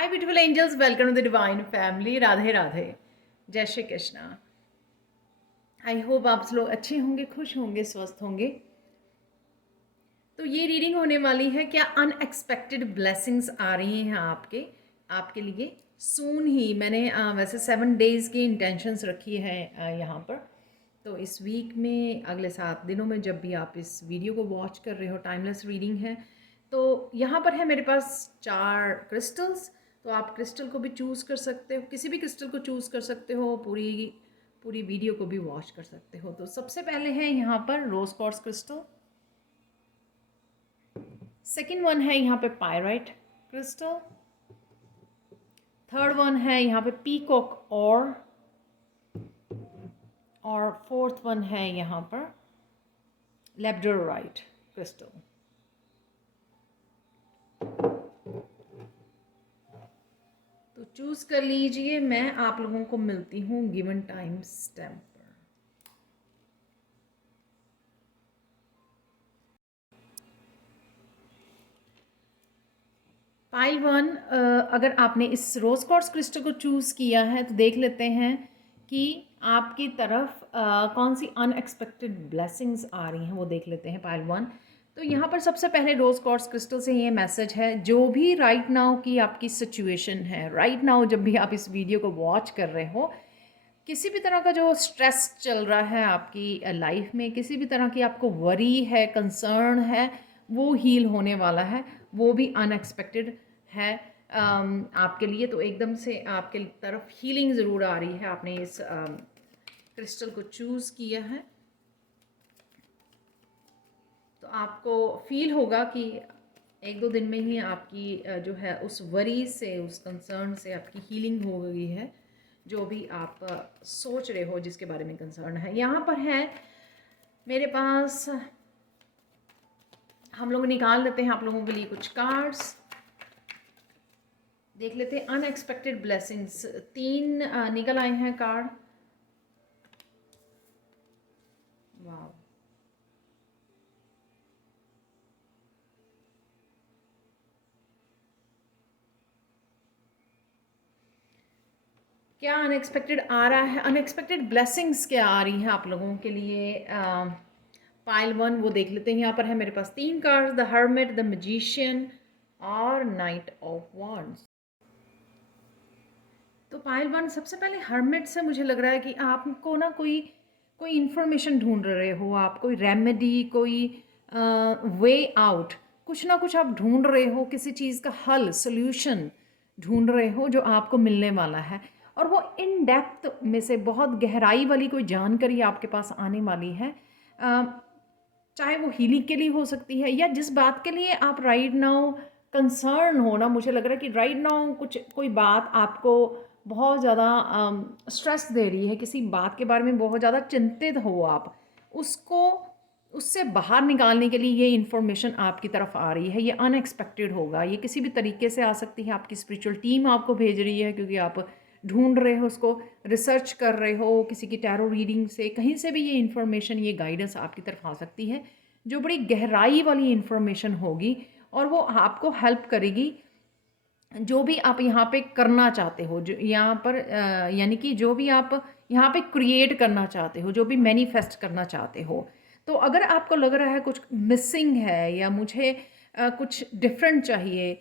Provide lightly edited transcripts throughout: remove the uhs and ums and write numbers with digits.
Hi beautiful angels, welcome to the divine family. Radhe Radhe, जय Shri Krishna. I hope आप लोग अच्छे होंगे, खुश होंगे, स्वस्थ होंगे। तो ये रीडिंग होने वाली है, क्या अनएक्सपेक्टेड ब्लेसिंग्स आ रही हैं आपके आपके लिए सून ही। मैंने वैसे 7 डेज़ की इंटेंशंस रखी है यहाँ पर। तो इस वीक में, अगले 7 दिनों में, जब भी आप इस वीडियो को वॉच कर रहे हो, टाइमलेस रीडिंग है। तो यहाँ पर है मेरे पास 4 क्रिस्टल्स। तो आप क्रिस्टल को भी चूज़ कर सकते हो, किसी भी क्रिस्टल को चूज़ कर सकते हो, पूरी पूरी वीडियो को भी वॉच कर सकते हो। तो सबसे पहले है यहाँ पर रोज क्वार्ट्ज क्रिस्टल। सेकेंड वन है यहाँ पे पायराइट क्रिस्टल। थर्ड वन है यहाँ पे पीकॉक और फोर्थ वन है यहाँ पर लेब्डोराइट क्रिस्टल। तो चूज़ कर लीजिए। मैं आप लोगों को मिलती हूँ गिवन टाइम स्टैम्प पर। पाइल वन, अगर आपने इस रोज क्वार्ट्ज क्रिस्टल को चूज़ किया है तो देख लेते हैं कि आपकी तरफ कौन सी अनएक्सपेक्टेड ब्लेसिंग्स आ रही हैं, वो देख लेते हैं। पाइल वन, तो यहाँ पर सबसे पहले रोज क्वार्ट्ज क्रिस्टल से ये मैसेज है, जो भी राइट नाउ की आपकी सिचुएशन है, राइट नाउ जब भी आप इस वीडियो को वॉच कर रहे हो, किसी भी तरह का जो स्ट्रेस चल रहा है आपकी लाइफ में, किसी भी तरह की आपको वरी है, कंसर्न है, वो हील होने वाला है। वो भी अनएक्सपेक्टेड है आपके लिए। तो एकदम से आपके तरफ हीलिंग ज़रूर आ रही है। आपने इस क्रिस्टल को चूज़ किया है तो आपको फील होगा कि 1-2 दिन में ही आपकी जो है उस वरी से, उस कंसर्न से आपकी हीलिंग हो गई है। जो भी आप सोच रहे हो, जिसके बारे में कंसर्न है। यहाँ पर है मेरे पास, हम लोग निकाल लेते हैं आप लोगों के लिए कुछ कार्ड्स, देख लेते हैं। अनएक्सपेक्टेड ब्लेसिंग्स 3 निकल आए हैं कार्ड। वाह, क्या अनएक्सपेक्टेड आ रहा है, अनएक्सपेक्टेड ब्लेसिंग्स क्या आ रही हैं आप लोगों के लिए। पाइल वन, वो देख लेते हैं। यहाँ पर है मेरे पास 3 cards, the hermit, the magician और नाइट ऑफ वॉन्ड्स। तो पाइल वन, सबसे पहले हर्मिट से मुझे लग रहा है कि आपको ना कोई कोई इन्फॉर्मेशन ढूंढ रहे हो, आप कोई रेमेडी, कोई वे आउट, कुछ ना कुछ आप ढूंढ रहे हो, किसी चीज़ का हल, सोल्यूशन ढूंढ रहे हो जो आपको मिलने वाला है। और वो इन डेप्थ में से बहुत गहराई वाली कोई जानकारी आपके पास आने वाली है। चाहे वो हीलिंग के लिए हो सकती है, या जिस बात के लिए आप राइट नाउ कंसर्न हो ना, मुझे लग रहा है कि राइट नाउ कोई बात आपको बहुत ज़्यादा स्ट्रेस दे रही है, किसी बात के बारे में बहुत ज़्यादा चिंतित हो आप, उसको उससे बाहर निकालने के लिए ये इन्फॉर्मेशन आपकी तरफ आ रही है। ये अनएक्सपेक्टेड होगा, ये किसी भी तरीके से आ सकती है। आपकी स्पिरिचुअल टीम आपको भेज रही है, क्योंकि आप ढूंढ रहे हो उसको, रिसर्च कर रहे हो, किसी की टैरो रीडिंग से, कहीं से भी ये इन्फॉर्मेशन, ये गाइडेंस आपकी तरफ आ सकती है, जो बड़ी गहराई वाली इन्फॉर्मेशन होगी। और वो आपको हेल्प करेगी जो भी आप यहाँ पे करना चाहते हो, जो यहाँ पर यानी कि जो भी आप यहाँ पे क्रिएट करना चाहते हो, जो भी मैनिफेस्ट करना चाहते हो। तो अगर आपको लग रहा है कुछ मिसिंग है, या मुझे कुछ डिफरेंट चाहिए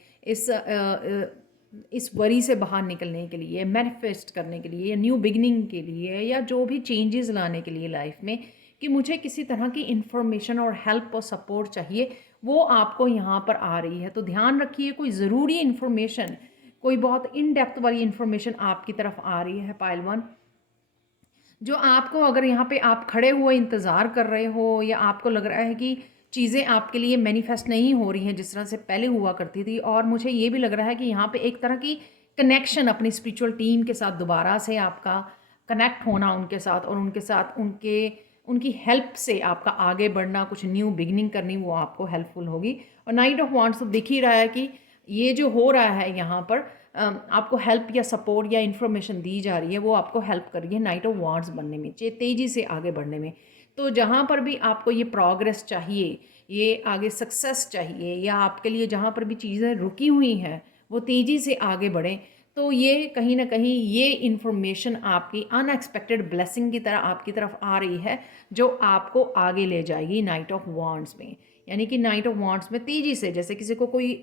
इस वरी से बाहर निकलने के लिए, मैनिफेस्ट करने के लिए, या न्यू बिगनिंग के लिए, या जो भी चेंजेस लाने के लिए लाइफ में, कि मुझे किसी तरह की इंफॉर्मेशन और हेल्प और सपोर्ट चाहिए, वो आपको यहाँ पर आ रही है। तो ध्यान रखिए, कोई ज़रूरी इन्फॉर्मेशन, कोई बहुत इन डेप्थ वाली इन्फॉर्मेशन आपकी तरफ आ रही है पाइल वन, जो आपको, अगर यहाँ पे आप खड़े हुए इंतज़ार कर रहे हो, या आपको लग रहा है कि चीज़ें आपके लिए मैनिफेस्ट नहीं हो रही हैं जिस तरह से पहले हुआ करती थी, और मुझे ये भी लग रहा है कि यहाँ पे एक तरह की कनेक्शन अपनी स्पिरिचुअल टीम के साथ दोबारा से आपका कनेक्ट होना उनके साथ, और उनके साथ उनकी हेल्प से आपका आगे बढ़ना, कुछ न्यू बिगनिंग करनी, वो आपको हेल्पफुल होगी। और नाइट ऑफ वांड्स तो दिख ही रहा है कि ये जो हो रहा है यहाँ पर, आपको हेल्प या सपोर्ट या इन्फॉर्मेशन दी जा रही है, वो आपको हेल्प कर रही है नाइट ऑफ वांड्स बनने में, तेज़ी से आगे बढ़ने में। तो जहाँ पर भी आपको ये प्रोग्रेस चाहिए, ये आगे सक्सेस चाहिए, या आपके लिए जहाँ पर भी चीज़ें रुकी हुई हैं वो तेज़ी से आगे बढ़ें। तो ये कहीं ना कहीं ये इन्फॉर्मेशन आपकी अनएक्सपेक्टेड ब्लेसिंग की तरह आपकी तरफ आ रही है, जो आपको आगे ले जाएगी नाइट ऑफ वॉन्ड्स में। यानी कि नाइट ऑफ वॉन्ड्स में तेज़ी से, जैसे किसी को कोई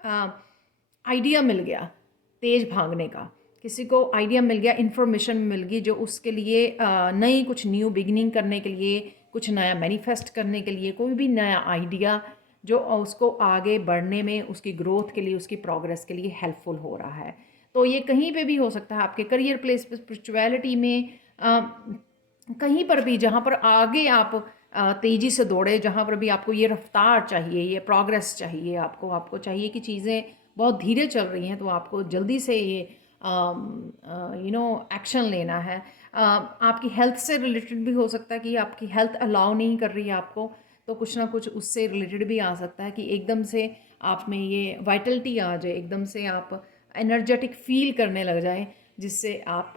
आइडिया मिल गया तेज भागने का, किसी को आइडिया मिल गया, इन्फॉर्मेशन मिल गई जो उसके लिए नई कुछ न्यू बिगिनिंग करने के लिए, कुछ नया मैनिफेस्ट करने के लिए, कोई भी नया आइडिया जो उसको आगे बढ़ने में, उसकी ग्रोथ के लिए, उसकी प्रोग्रेस के लिए हेल्पफुल हो रहा है। तो ये कहीं पे भी हो सकता है, आपके करियर प्लेस पे, स्पिरिचुअलिटी में, कहीं पर भी जहाँ पर आगे आप तेज़ी से दौड़े, जहाँ पर भी आपको ये रफ्तार चाहिए, ये प्रोग्रेस चाहिए, आपको चाहिए कि चीज़ें बहुत धीरे चल रही हैं, तो आपको जल्दी से ये एक्शन लेना है। आपकी हेल्थ से रिलेटेड भी हो सकता है कि आपकी हेल्थ अलाउ नहीं कर रही है आपको, तो कुछ ना कुछ उससे रिलेटेड भी आ सकता है कि एकदम से आप में ये वाइटलिटी आ जाए, एकदम से आप एनर्जेटिक फील करने लग जाएं, जिससे आप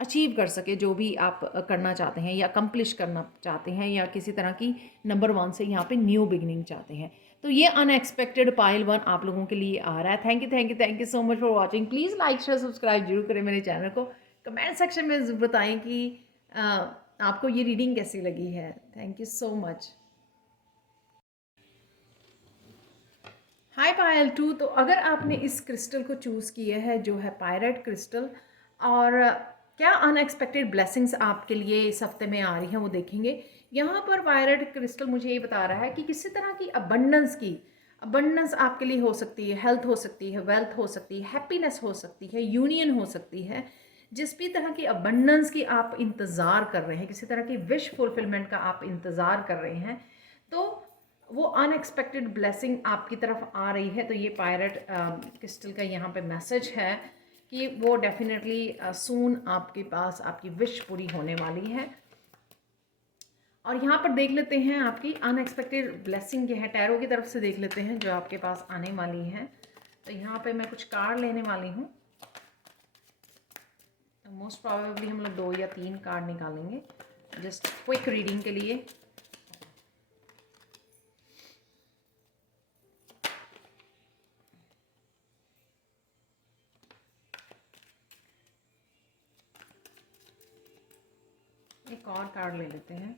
अचीव कर सके जो भी आप करना चाहते हैं या अकम्प्लिश करना चाहते हैं, या किसी तरह की नंबर 1 से यहाँ पे न्यू बिगनिंग चाहते हैं। तो ये अनएक्सपेक्टेड पाइल 1 आप लोगों के लिए आ रहा है। Thank you so much for watching. Please like share subscribe जरूर करें मेरे चैनल को। कमेंट सेक्शन में ज़रूर बताएं कि आपको ये रीडिंग कैसी लगी है। Thank you so much. Hi Payal 2, तो अगर आपने इस क्रिस्टल को चूज़ किया है जो है पायरेट क्रिस्टल, और क्या अनएक्सपेक्टेड ब्लेसिंग्स आपके लिए इस हफ्ते में आ रही हैं वो देखेंगे। यहाँ पर पायरेट क्रिस्टल मुझे ये बता रहा है कि किसी तरह की अबंडेंस आपके लिए हो सकती है, हेल्थ हो सकती है, वेल्थ हो सकती है, हैप्पीनेस हो सकती है, यूनियन हो सकती है। जिस भी तरह की अबंडेंस की आप इंतज़ार कर रहे हैं, किसी तरह की विश फुलफिलमेंट का आप इंतज़ार कर रहे हैं, तो वो अनएक्सपेक्टेड ब्लेसिंग आपकी तरफ आ रही है। तो ये पायरेट क्रिस्टल का यहाँ पे मैसेज है कि वो डेफिनेटली सून आपके पास आपकी विश पूरी होने वाली है। और यहाँ पर देख लेते हैं आपकी अनएक्सपेक्टेड ब्लेसिंग क्या है, टैरो की तरफ से देख लेते हैं जो आपके पास आने वाली है। तो यहाँ पे मैं कुछ कार्ड लेने वाली हूँ। तो मोस्ट प्रोबेबली हम लोग 2 या 3 कार्ड निकालेंगे जस्ट क्विक रीडिंग के लिए। एक और कार्ड ले लेते हैं।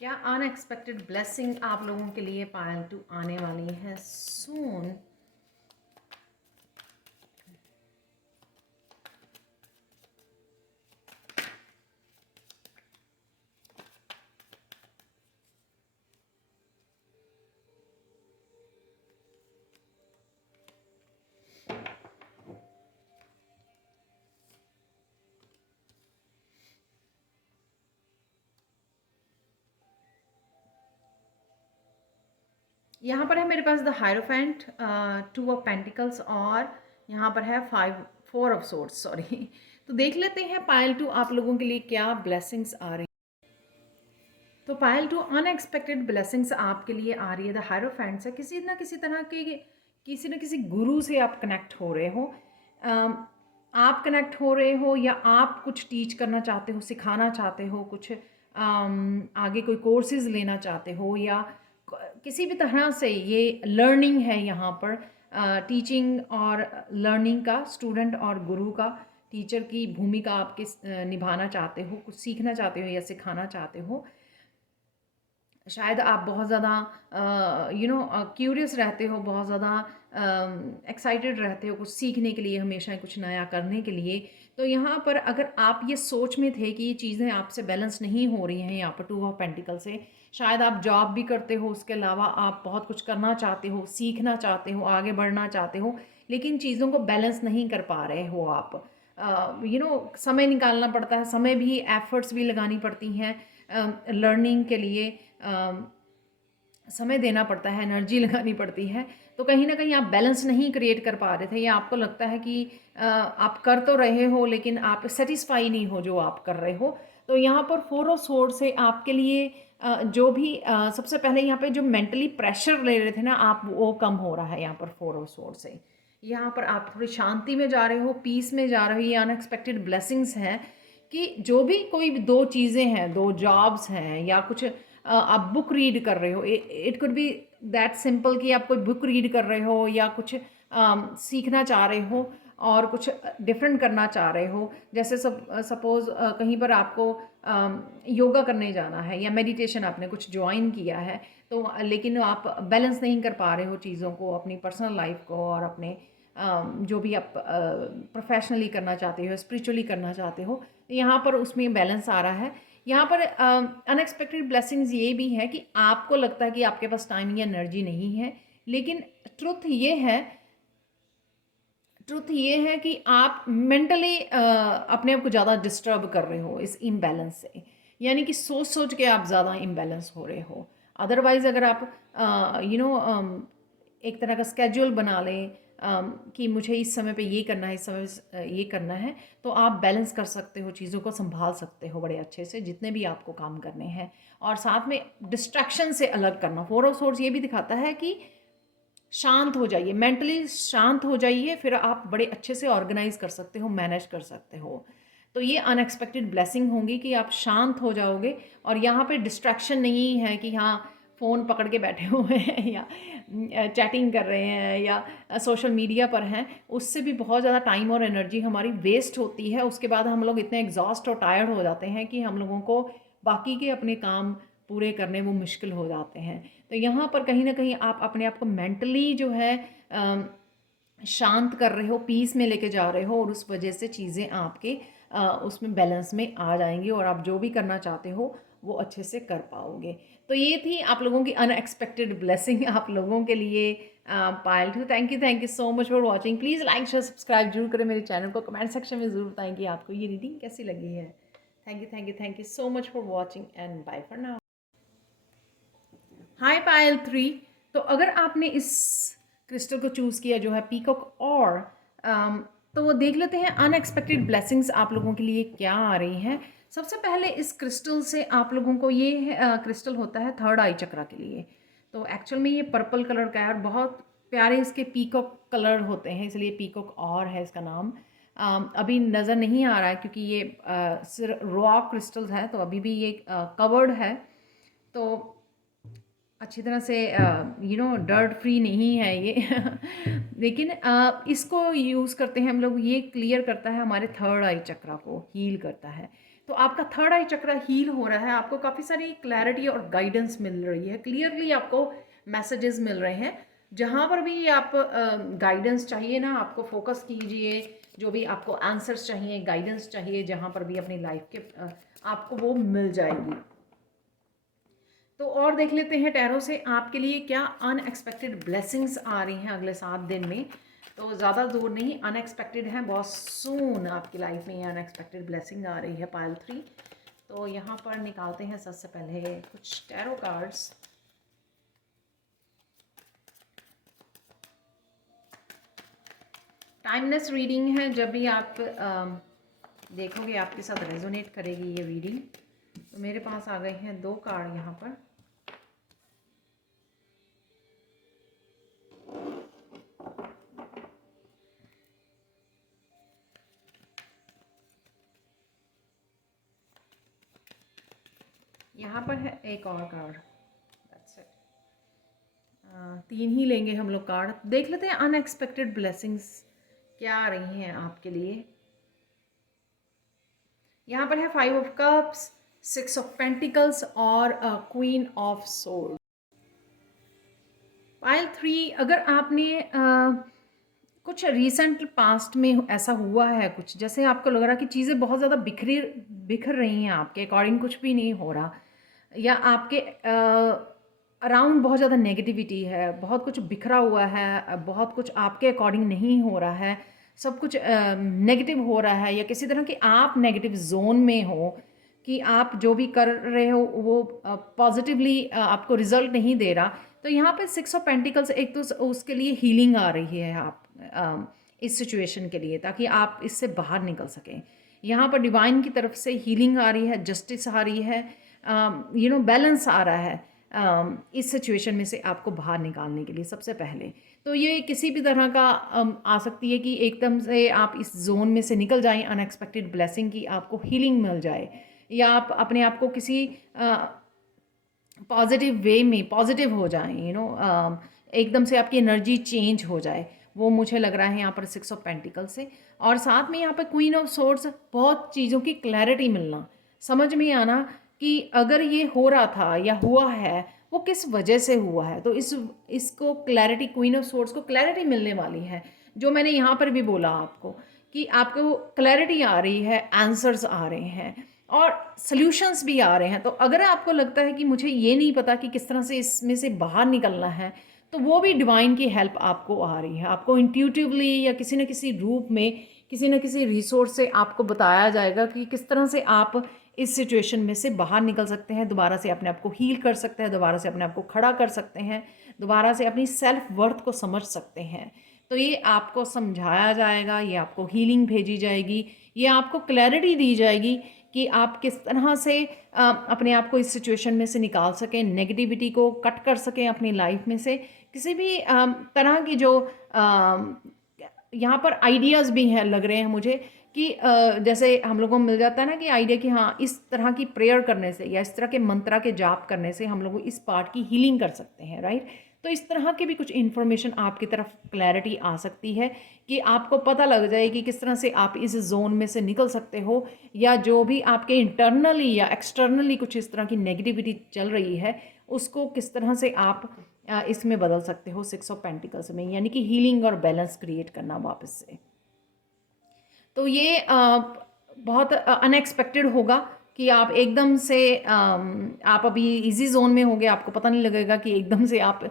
क्या अनएक्सपेक्टेड ब्लेसिंग आप लोगों के लिए पायल 2 आने वाली है सून। यहाँ पर है मेरे पास द हायरोफेंट, 2 ऑफ पेंटिकल्स, और यहाँ पर है 4 ऑफ सोर्ड्स, सॉरी। तो देख लेते हैं पायल 2 आप लोगों के लिए क्या ब्लेसिंग्स आ रही। तो पायल 2 अनएक्सपेक्टेड ब्लेसिंग्स आपके लिए आ रही है। द हायरोफेंट से किसी न किसी तरह के, किसी न किसी गुरु से आप कनेक्ट हो रहे हो, आप कनेक्ट हो रहे हो, या आप कुछ टीच करना चाहते हो, सिखाना चाहते हो, कुछ आगे कोई कोर्सेज लेना चाहते हो, या किसी भी तरह से ये लर्निंग है यहाँ पर, टीचिंग और लर्निंग का, स्टूडेंट और गुरु का, टीचर की भूमिका आपके निभाना चाहते हो, कुछ सीखना चाहते हो या सिखाना चाहते हो। शायद आप बहुत ज़्यादा क्यूरियस रहते हो, बहुत ज़्यादा एक्साइटेड रहते हो कुछ सीखने के लिए, हमेशा कुछ नया करने के लिए। तो यहाँ पर अगर आप ये सोच में थे कि ये चीज़ें आपसे बैलेंस नहीं हो रही हैं, यहाँ पर 2 ऑफ पेंटिकल से, शायद आप जॉब भी करते हो, उसके अलावा आप बहुत कुछ करना चाहते हो, सीखना चाहते हो, आगे बढ़ना चाहते हो, लेकिन चीज़ों को बैलेंस नहीं कर पा रहे हो आप। समय निकालना पड़ता है, समय भी, एफर्ट्स भी लगानी पड़ती हैं लर्निंग के लिए, समय देना पड़ता है, एनर्जी लगानी पड़ती है। तो कहीं ना कहीं आप बैलेंस नहीं क्रिएट कर पा रहे थे, या आपको लगता है कि आप कर तो रहे हो लेकिन आप सेटिस्फाई नहीं हो जो आप कर रहे हो। तो यहाँ पर 4 ऑफ सोर्ड से आपके लिए जो भी सबसे पहले यहाँ पे जो मेंटली प्रेशर ले रहे थे ना आप, वो कम हो रहा है यहाँ पर 4 ऑफ सोर्ड से। यहाँ पर आप थोड़ी शांति में जा रहे हो, पीस में जा रहे हो। ये अनएक्सपेक्टेड ब्लेसिंग्स हैं कि जो भी कोई 2 चीज़ें हैं, 2 जॉब्स हैं, या कुछ आप बुक रीड कर रहे हो, it could be that simple कि आप कोई बुक रीड कर रहे हो या कुछ सीखना चाह रहे हो और कुछ डिफरेंट करना चाह रहे हो। जैसे सपोज़ कहीं पर आपको योगा करने जाना है या मेडिटेशन आपने कुछ ज्वाइन किया है, तो लेकिन आप बैलेंस नहीं कर पा रहे हो चीज़ों को, अपनी पर्सनल लाइफ को और अपने जो भी आप प्रोफेशनली करना चाहते हो, स्पिरिचुअली करना चाहते हो, तो यहाँ पर उसमें बैलेंस आ रहा है। यहाँ पर अनएक्सपेक्टेड ब्लेसिंग्स ये भी है कि आपको लगता है कि आपके पास टाइम या एनर्जी नहीं है, लेकिन ट्रुथ ये है कि आप मेंटली अपने आप को ज़्यादा डिस्टर्ब कर रहे हो इस इम्बैलेंस से, यानी कि सोच सोच के आप ज़्यादा इम्बैलेंस हो रहे हो। अदरवाइज़ अगर आप एक तरह का स्केड्यूल बना लें कि मुझे इस समय पे ये करना है, इस समय ये करना है, तो आप बैलेंस कर सकते हो, चीज़ों को संभाल सकते हो बड़े अच्छे से, जितने भी आपको काम करने हैं। और साथ में डिस्ट्रैक्शन से अलग करना। फोर ऑफ सोर्स ये भी दिखाता है कि शांत हो जाइए, मेंटली शांत हो जाइए, फिर आप बड़े अच्छे से ऑर्गेनाइज कर सकते हो, मैनेज कर सकते हो। तो ये अनएक्सपेक्टेड ब्लेसिंग होंगी कि आप शांत हो जाओगे और यहाँ पे डिस्ट्रैक्शन नहीं है कि हाँ फ़ोन पकड़ के बैठे हुए हैं या चैटिंग कर रहे हैं या सोशल मीडिया पर हैं। उससे भी बहुत ज़्यादा टाइम और एनर्जी हमारी वेस्ट होती है। उसके बाद हम लोग इतने एग्जॉस्ट और टायर्ड हो जाते हैं कि हम लोगों को बाकी के अपने काम पूरे करने वो मुश्किल हो जाते हैं। तो यहाँ पर कहीं ना कहीं आप अपने आप को मेंटली जो है शांत कर रहे हो, पीस में लेके जा रहे हो और उस वजह से चीज़ें आपके उसमें बैलेंस में आ जाएंगी और आप जो भी करना चाहते हो वो अच्छे से कर पाओगे। तो ये थी आप लोगों की अनएक्सपेक्टेड ब्लेसिंग आप लोगों के लिए। Payal two thank you so much for watching. Please like share subscribe जरूर करें मेरे चैनल को। कमेंट सेक्शन में ज़रूर बताएं कि आपको ये रीडिंग कैसी लगी है। Thank you so much for watching and bye for now. Hi Payal 3। तो अगर आपने इस क्रिस्टल को चूज़ किया जो है पीकॉक और तो वो देख लेते हैं अनएक्सपेक्टेड ब्लेसिंग्स आप लोगों के लिए क्या आ रही हैं। सबसे पहले इस क्रिस्टल से आप लोगों को ये क्रिस्टल होता है थर्ड आई चक्रा के लिए। तो एक्चुअल में ये पर्पल कलर का है और बहुत प्यारे इसके पीकॉक कलर होते हैं, इसलिए पीकॉक और है इसका नाम। अभी नज़र नहीं आ रहा है क्योंकि ये सिर्फ रॉ क्रिस्टल्स है, तो अभी भी ये कवर्ड है, तो अच्छी तरह से डर्ट फ्री नहीं है ये लेकिन इसको यूज़ करते हैं हम लोग। ये क्लियर करता है हमारे थर्ड आई चक्रा को, हील करता है। तो आपका थर्ड आई चक्रा हील हो रहा है, आपको काफ़ी सारी क्लैरिटी और गाइडेंस मिल रही है, क्लियरली आपको मैसेजेस मिल रहे हैं। जहाँ पर भी आप गाइडेंस चाहिए ना, आपको फोकस कीजिए, जो भी आपको आंसर्स चाहिए, गाइडेंस चाहिए, जहाँ पर भी अपनी लाइफ के आपको वो मिल जाएगी। तो और देख लेते हैं टैरो से आपके लिए क्या अनएक्सपेक्टेड ब्लेसिंग्स आ रही हैं अगले 7 दिन में। तो ज़्यादा दूर नहीं, अनएक्सपेक्टेड है, बहुत सून आपकी लाइफ में ये अनएक्सपेक्टेड ब्लेसिंग आ रही है पायल 3। तो यहाँ पर निकालते हैं सबसे पहले कुछ टैरो कार्ड्स। टाइमलेस रीडिंग है, जब भी आप देखोगे आपके साथ रेजोनेट करेगी ये रीडिंग। तो मेरे पास आ गए हैं 2 कार्ड यहाँ पर। यहाँ पर है एक और कार्ड, दैट्स इट। 3 ही लेंगे हम लोग कार्ड। देख लेते हैं अनएक्सपेक्टेड ब्लेसिंग्स क्या आ रही हैं आपके लिए। यहाँ पर है 5 ऑफ कप्स, 6 ऑफ पेंटिकल्स और क्वीन ऑफ सोर्ड। पायल 3, अगर आपने कुछ रिसेंट पास्ट में ऐसा हुआ है, कुछ जैसे आपको लग रहा कि चीज़ें बहुत ज़्यादा बिखर रही हैं, आपके अकॉर्डिंग कुछ भी नहीं हो रहा, या आपके अराउंड बहुत ज़्यादा नेगेटिविटी है, बहुत कुछ बिखरा हुआ है, बहुत कुछ आपके अकॉर्डिंग नहीं हो रहा है, सब कुछ नेगेटिव हो रहा है, या किसी तरह की आप नेगेटिव जोन में हो कि आप जो भी कर रहे हो वो पॉजिटिवली आपको रिजल्ट नहीं दे रहा। तो यहाँ पे 6 ऑफ पेंटिकल्स एक तो उसके लिए हीलिंग आ रही है आप इस सिचुएशन के लिए, ताकि आप इससे बाहर निकल सकें। यहाँ पर डिवाइन की तरफ से हीलिंग आ रही है, जस्टिस आ रही है, बैलेंस आ रहा है इस सिचुएशन में से आपको बाहर निकालने के लिए। सबसे पहले तो ये किसी भी तरह का आ सकती है कि एकदम से आप इस जोन में से निकल जाएं, अनएक्सपेक्टेड ब्लेसिंग की आपको हीलिंग मिल जाए, या आप अपने आप को किसी पॉजिटिव वे में पॉजिटिव हो जाएं, एकदम से आपकी एनर्जी चेंज हो जाए, वो मुझे लग रहा है यहाँ पर 6 ऑफ पेंटिकल से। और साथ में यहाँ पर क्वीन ऑफ सोर्ड्स, बहुत चीज़ों की क्लैरिटी मिलना, समझ में आना कि अगर ये हो रहा था या हुआ है वो किस वजह से हुआ है, तो इसको क्लैरिटी, क्वीन ऑफ सोर्ड्स को क्लैरिटी मिलने वाली है। जो मैंने यहाँ पर भी बोला आपको कि आपको क्लैरिटी आ रही है, आंसर्स आ रहे हैं और सॉल्यूशंस भी आ रहे हैं। तो अगर आपको लगता है कि मुझे ये नहीं पता कि किस तरह से इसमें से बाहर निकलना है, तो वो भी डिवाइन की हेल्प आपको आ रही है। आपको इंट्यूटिवली या किसी न किसी रूप में, किसी न किसी रिसोर्स से आपको बताया जाएगा कि किस तरह से आप इस सिचुएशन में से बाहर निकल सकते हैं, दोबारा से अपने आप को हील कर सकते हैं, दोबारा से अपने आप को खड़ा कर सकते हैं, दोबारा से अपनी सेल्फ वर्थ को समझ सकते हैं। तो ये आपको समझाया जाएगा, ये आपको हीलिंग भेजी जाएगी, ये आपको क्लैरिटी दी जाएगी कि आप किस तरह से अपने आप को इस सिचुएशन में से निकाल सकें, नेगेटिविटी को कट कर सकें अपनी लाइफ में से। किसी भी तरह की जो यहाँ पर आइडियाज़ भी हैं, लग रहे हैं मुझे कि जैसे हम लोगों को मिल जाता है ना कि आइडिया कि हाँ, इस तरह की प्रेयर करने से या इस तरह के मंत्रा के जाप करने से हम लोग इस पार्ट की हीलिंग कर सकते हैं, राइट। तो इस तरह की भी कुछ इन्फॉर्मेशन आपकी तरफ क्लैरिटी आ सकती है कि आपको पता लग जाए कि किस तरह से आप इस जोन में से निकल सकते हो, या जो भी आपके इंटरनली या एक्सटर्नली कुछ इस तरह की नेगेटिविटी चल रही है उसको किस तरह से आप इसमें बदल सकते हो 6 ऑफ पेंटिकल्स में, यानी कि हीलिंग और बैलेंस क्रिएट करना वापस से। तो ये बहुत अनएक्सपेक्टेड होगा कि आप एकदम से आप अभी इजी जोन में होंगे, आपको पता नहीं लगेगा कि एकदम से आप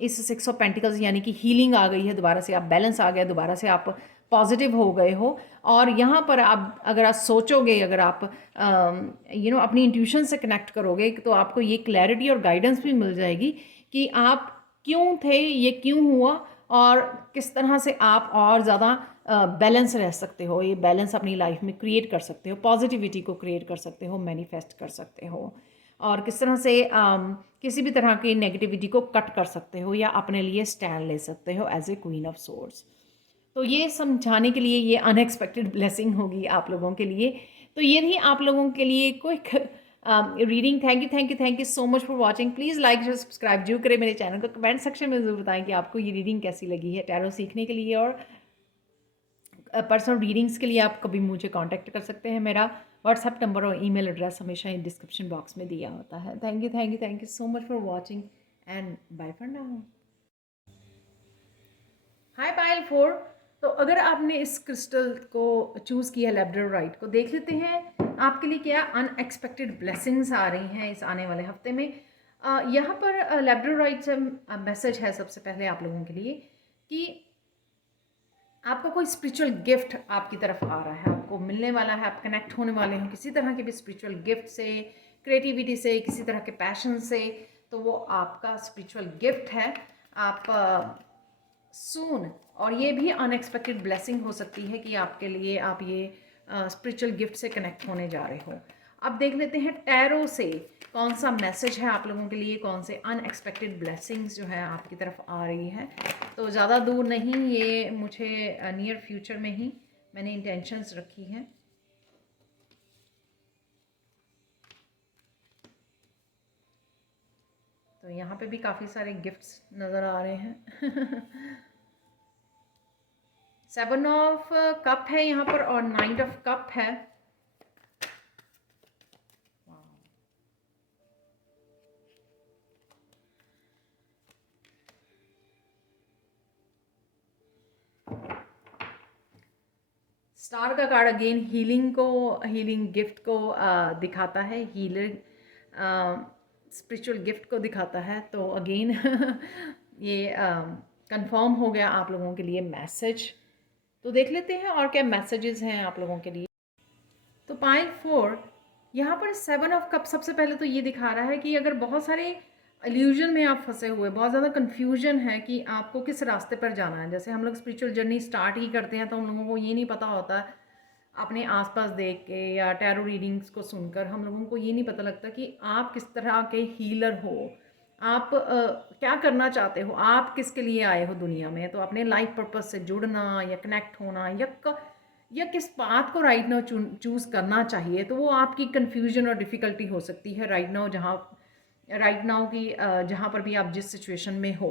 इस 6 ऑफ पेंटिकल्स यानी कि हीलिंग आ गई है, दोबारा से आप बैलेंस आ गया, दोबारा से आप पॉजिटिव हो गए हो। और यहाँ पर आप अगर आप सोचोगे, अगर आप अपनी इंट्यूशन से कनेक्ट करोगे, तो आपको ये क्लैरिटी और गाइडेंस भी मिल जाएगी कि आप क्यों थे, ये क्यों हुआ, और किस तरह से आप और ज़्यादा बैलेंस रह सकते हो, ये बैलेंस अपनी लाइफ में क्रिएट कर सकते हो, पॉजिटिविटी को क्रिएट कर सकते हो, मैनिफेस्ट कर सकते हो, और किस तरह से किसी भी तरह की नेगेटिविटी को कट कर सकते हो या अपने लिए स्टैंड ले सकते हो as a queen of swords. तो ये समझाने के लिए ये अनएक्सपेक्टेड ब्लेसिंग होगी आप लोगों के लिए। तो ये थी आप लोगों के लिए quick reading. Thank you so much for watching. Please like share subscribe जरूर करें मेरे चैनल को। कमेंट सेक्शन में ज़रूर बताएं कि आपको ये रीडिंग कैसी लगी है। टैरो सीखने के लिए और पर्सनल रीडिंग्स के लिए आप कभी मुझे कांटेक्ट कर सकते हैं। मेरा व्हाट्सएप नंबर और ईमेल एड्रेस हमेशा इन डिस्क्रिप्शन बॉक्स में दिया होता है। Thank you so much for watching and bye for now. Hi Payal 4। तो अगर आपने इस क्रिस्टल को चूज़ किया, लैब्राडोराइट को, देख लेते हैं आपके लिए क्या अनएक्सपेक्टेड ब्लेसिंग्स आ रही हैं इस आने वाले हफ्ते में। यहाँ पर लैब्राडोराइट से मैसेज है सबसे पहले आप लोगों के लिए कि आपका कोई स्पिरिचुअल गिफ्ट आपकी तरफ आ रहा है, आपको मिलने वाला है, आप कनेक्ट होने वाले हैं किसी तरह के भी स्पिरिचुअल गिफ्ट से, क्रिएटिविटी से, किसी तरह के पैशन से। तो वो आपका स्पिरिचुअल गिफ्ट है। आप सून, और ये भी अनएक्सपेक्टेड ब्लेसिंग हो सकती है कि आपके लिए आप ये स्पिरिचुअल गिफ्ट से कनेक्ट होने जा रहे हो। अब देख लेते हैं टैरो से कौन सा मैसेज है आप लोगों के लिए, कौन से अनएक्सपेक्टेड ब्लेसिंग्स जो है आपकी तरफ आ रही है। तो ज़्यादा दूर नहीं, ये मुझे नियर फ्यूचर में ही मैंने इंटेंशंस रखी हैं। तो यहाँ पे भी काफ़ी सारे गिफ्ट्स नज़र आ रहे हैं। 7 ऑफ कप है यहाँ पर और 9 ऑफ कप है। स्टार का कार्ड अगेन हीलिंग को, हीलिंग गिफ्ट को दिखाता है, हीलिंग स्पिरिचुअल गिफ्ट को दिखाता है। तो अगेन ये कंफर्म हो गया आप लोगों के लिए मैसेज। तो देख लेते हैं और क्या मैसेजेस हैं आप लोगों के लिए। तो पाइल 4 यहाँ पर 7 ऑफ कप सबसे पहले तो ये दिखा रहा है कि अगर बहुत सारे इल्यूजन में आप फंसे हुए, बहुत ज़्यादा कन्फ्यूजन है कि आपको किस रास्ते पर जाना है। जैसे हम लोग स्पिरिचुअल जर्नी स्टार्ट ही करते हैं तो हम लोगों को ये नहीं पता होता, अपने आसपास देख के या टैरो रीडिंग्स को सुनकर हम लोगों को ये नहीं पता लगता कि आप किस तरह के हीलर हो, आप क्या करना चाहते हो, आप किसके लिए आए हो दुनिया में। तो अपने लाइफ पर्पस से जुड़ना या कनेक्ट होना या किस पाथ को राइट नाउ चूज़ करना चाहिए, तो वो आपकी कन्फ्यूजन और डिफ़िकल्टी हो सकती है राइट नाउ, जहाँ राइट नाउ की जहाँ पर भी आप जिस सिचुएशन में हो,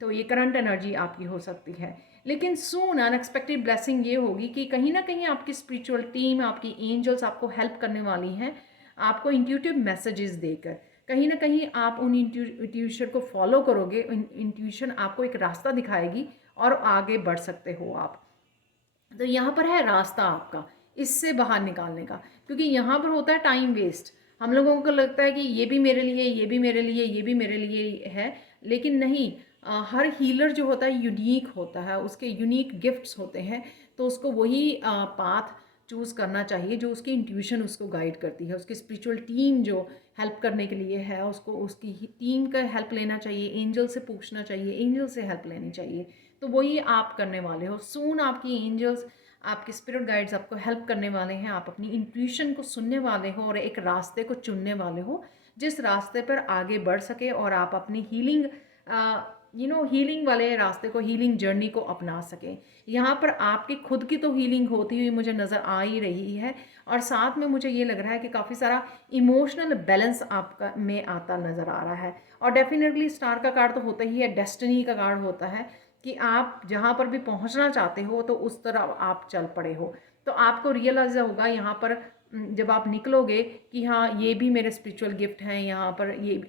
तो ये करंट एनर्जी आपकी हो सकती है। लेकिन सून अनएक्सपेक्टेड ब्लेसिंग ये होगी कि कहीं ना कहीं आपकी स्पिरिचुअल टीम, आपकी एंजल्स आपको हेल्प करने वाली हैं, आपको इंट्यूटिव मैसेजेस देकर। कहीं ना कहीं आप उन इंट्यूशन को फॉलो करोगे, इंट्यूशन आपको एक रास्ता दिखाएगी और आगे बढ़ सकते हो आप। तो यहाँ पर है रास्ता आपका इससे बाहर निकालने का, क्योंकि यहाँ पर होता है टाइम वेस्ट। हम लोगों को लगता है कि ये भी मेरे लिए, ये भी मेरे लिए, ये भी मेरे लिए है, लेकिन नहीं। हर हीलर जो होता है यूनिक होता है, उसके यूनिक गिफ्ट्स होते हैं, तो उसको वही पाथ चूज़ करना चाहिए जो उसकी इंट्यूशन उसको गाइड करती है। उसकी स्पिरिचुअल टीम जो हेल्प करने के लिए है, उसको उसकी टीम का हेल्प लेना चाहिए, एंजल से पूछना चाहिए, एंजल से हेल्प लेनी चाहिए। तो वही आप करने वाले हो। सून आपकी एंजल्स, आपके स्पिरिट गाइड्स आपको हेल्प करने वाले हैं। आप अपनी इंट्यूशन को सुनने वाले हो और एक रास्ते को चुनने वाले हो जिस रास्ते पर आगे बढ़ सके और आप अपनी हीलिंग हीलिंग वाले रास्ते को, हीलिंग जर्नी को अपना सके। यहाँ पर आपकी खुद की तो हीलिंग होती हुई मुझे नज़र आ ही रही है, और साथ में मुझे ये लग रहा है कि काफ़ी सारा इमोशनल बैलेंस आपका में आता नज़र आ रहा है। और डेफिनेटली स्टार का कार्ड तो होता ही है, डेस्टिनी का कार्ड होता है कि आप जहाँ पर भी पहुँचना चाहते हो तो उस तरह आप चल पड़े हो। तो आपको रियलाइज होगा यहाँ पर जब आप निकलोगे कि हाँ ये भी मेरे स्पिरिचुअल गिफ्ट हैं। यहाँ पर ये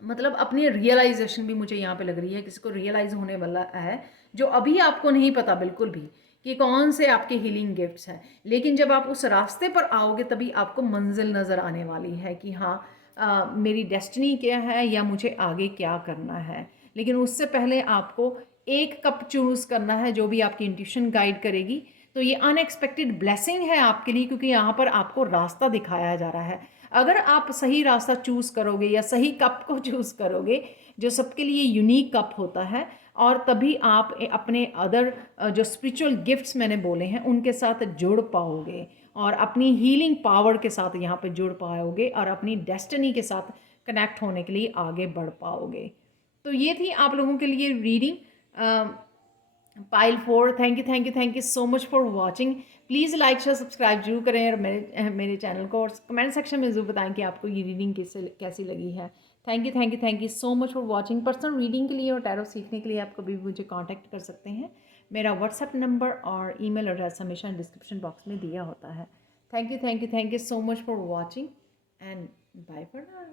मतलब अपनी रियलाइजेशन भी मुझे यहाँ पे लग रही है, किसी को रियलाइज़ होने वाला है जो अभी आपको नहीं पता बिल्कुल भी कि कौन से आपके हीलिंग गिफ्ट्स हैं। लेकिन जब आप उस रास्ते पर आओगे तभी आपको मंजिल नज़र आने वाली है कि हाँ मेरी डेस्टिनी क्या है या मुझे आगे क्या करना है। लेकिन उससे पहले आपको एक कप चूज़ करना है जो भी आपकी इंट्यूशन गाइड करेगी। तो ये अनएक्सपेक्टेड ब्लेसिंग है आपके लिए, क्योंकि यहाँ पर आपको रास्ता दिखाया जा रहा है। अगर आप सही रास्ता चूज़ करोगे या सही कप को चूज़ करोगे जो सबके लिए यूनिक कप होता है, और तभी आप अपने अदर जो स्पिरिचुअल गिफ्ट्स मैंने बोले हैं उनके साथ जुड़ पाओगे और अपनी हीलिंग पावर के साथ यहाँ पे जुड़ पाओगे और अपनी डेस्टिनी के साथ कनेक्ट होने के लिए आगे बढ़ पाओगे। तो ये थी आप लोगों के लिए reading pile 4। Thank you so much for watching. Please like share subscribe जरूर करें और मेरे चैनल को, और कमेंट सेक्शन में ज़रूर बताएं कि आपको ये रीडिंग कैसी लगी है। Thank you so much for watching. Personal reading के लिए और टैरो सीखने के लिए आप कभी भी मुझे कांटेक्ट कर सकते हैं। मेरा व्हाट्सएप नंबर और ईमेल एड्रेस हमेशा डिस्क्रिप्शन बॉक्स में दिया होता है। Thank you so much for watching and bye for now.